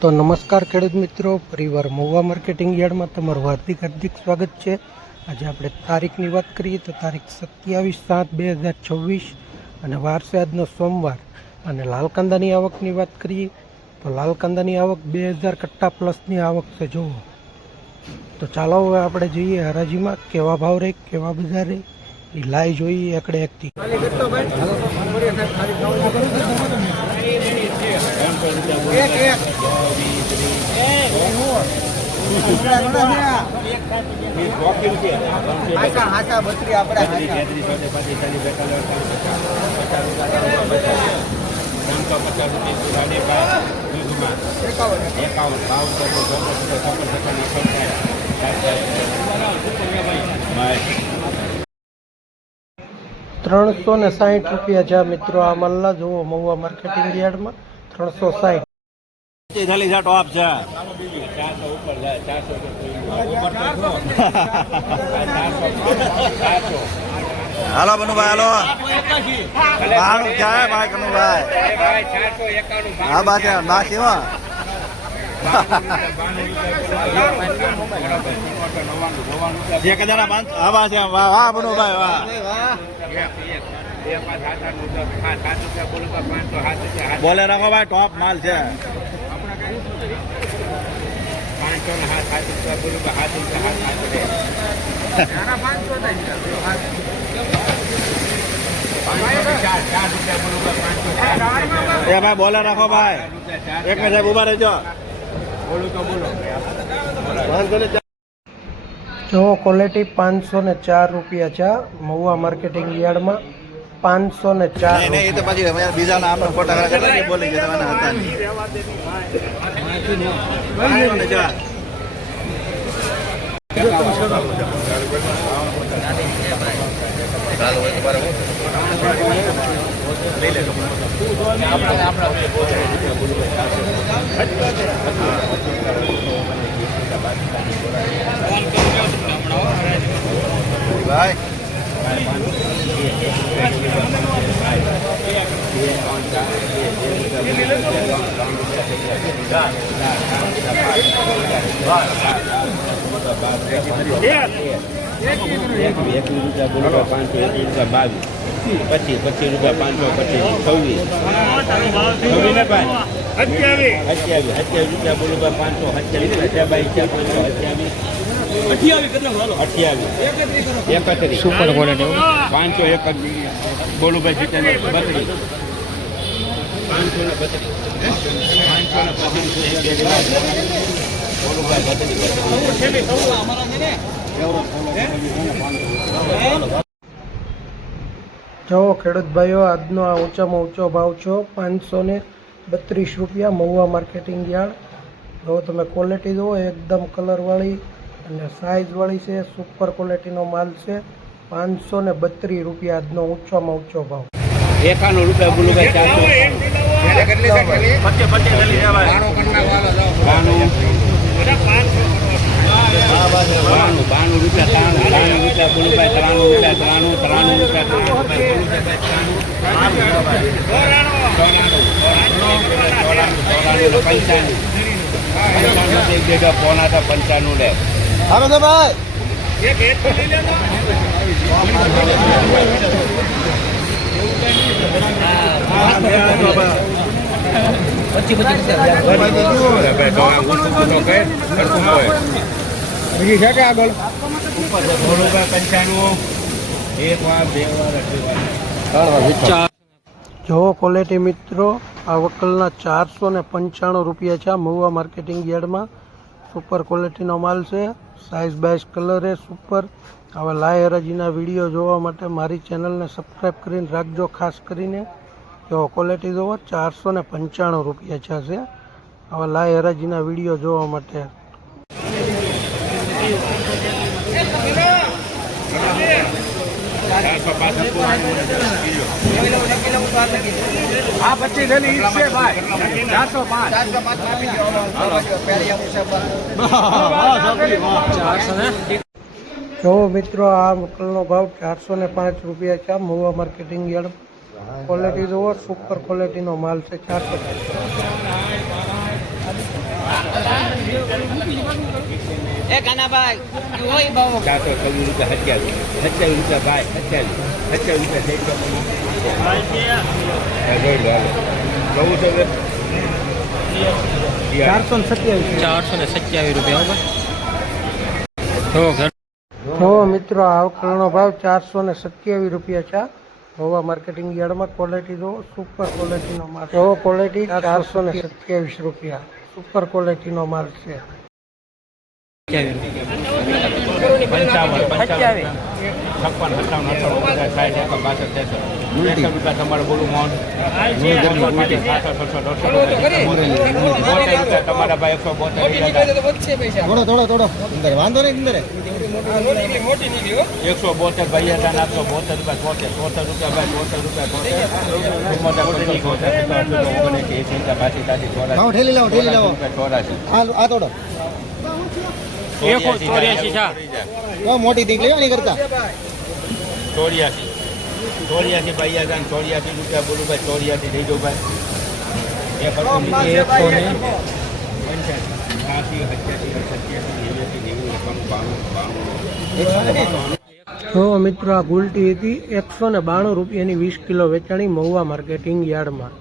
તો નમસ્કાર ખેડૂત મિત્રો, પરિવાર મહુવા માર્કેટિંગ યાર્ડમાં તમારું હાર્દિક સ્વાગત છે। આજે આપણે તારીખની વાત કરીએ તો તારીખ 27/7/2026 અને વાર છે આજનો સોમવાર। અને લાલ કાંદાની આવકની વાત કરીએ તો લાલ કાંદાની આવક 2000 કટ્ટા પ્લસની આવક છે। જુઓ તો ચાલો હવે આપણે જોઈએ હરાજીમાં કેવા ભાવ રહે, કેવા બજાર રહે એ લાઈ જોઈએ એકડે એકથી। ₹360 છે મિત્રો આ મલ્લા। જુઓ મહુવા માર્કેટિંગ યાર્ડમાં 360 થાલી જાટો આપ છે। હાલો બનુભાઈ હાલો બાણું ક્યાં ભાઈ કનુભાઈ હા બા છે બા કેવા એક હજાર હા બા છે વાહ બનુભાઈ વાહ બોલે રાખો ભાઈ ટોપ માલ છે। એ ભાઈ બોલે રાખો ભાઈ એક મિનિટ ઉભા રહેજો। જો ક્વોલિટી ₹504 છે મહુવા માર્કેટિંગ યાર્ડમાં। 504 નહીં એ તો પછી બીજા ના આપણે ફોટા કેટલા બોલી જવાના હતા ભાઈ સુપર ક્વોલિટી 531 બોલું ભાઈ જીતે 32 જો ખેડૂત ભાઈઓ આજનો આ ઊંચામાં ઊંચો ભાવ છે ₹532 મહુવા માર્કેટિંગ યાર્ડ। જો તમે ક્વોલિટી જુઓ એકદમ કલરવાળી અને સાઇઝવાળી છે, સુપર ક્વોલિટીનો માલ છે। ₹532 આજનો ઊંચામાં ઊંચો ભાવ। ₹51 બોલું ભાઈ 95 લે હાલો તો ભાઈ બીજી છે કે આગળ 95 જો ક્વોલિટી મિત્રો આ વકલના ₹495 છે મહુવા માર્કેટિંગ યાર્ડમાં। સુપર ક્વોલિટીનો માલ છે, સાઇઝ બાઇઝ કલર છે સુપર। હવે લાઈ હરાજીના વિડીયો જોવા માટે મારી ચેનલને સબસ્ક્રાઈબ કરીને રાખજો ખાસ કરીને। જો ક્વોલિટી જોવો ₹495 છે। હવે લાઈ હરાજીના વિડીયો જોવા માટે જો મિત્રો આ મકલનો ભાવ ₹405 છે મહુવા માર્કેટિંગ યાર્ડ। ક્વોલિટી જુઓ સુપર ક્વોલિટીનો માલ છે। 405 એ કાનાભાઈ હોય બહુ 426 રૂપિયા 27 રૂપિયા ભાઈ 27 રૂપિયા જો મિત્રો આ વખતનો ભાવ 427 રૂપિયા છે મહુવા માર્કેટિંગ યાર્ડમાં. ક્વોલિટી જો સુપર ક્વોલિટીનો માલ. જો ક્વોલિટી 427 રૂપિયા સુપર ક્વોલિટીનો માલ છે. 55 તમારે બોલું મોન તમારા ભાઈ 172 થોડો વાંધો નહીં અંદર 172 ભાઈ હતા 72 રૂપિયા ભાઈ ઠેલી લાવો આ તોડો 84 મોટી દીકરી નહીં કરતા 84 ભાઈ હતા 84 રૂપિયા બોલું ભાઈ 84 દઈ દો ભાઈ જો મિત્રો આ ગુલટી હતી 192 રૂપિયાની 20 કિલો વેચાણી મહુવા માર્કેટિંગ યાર્ડમાં.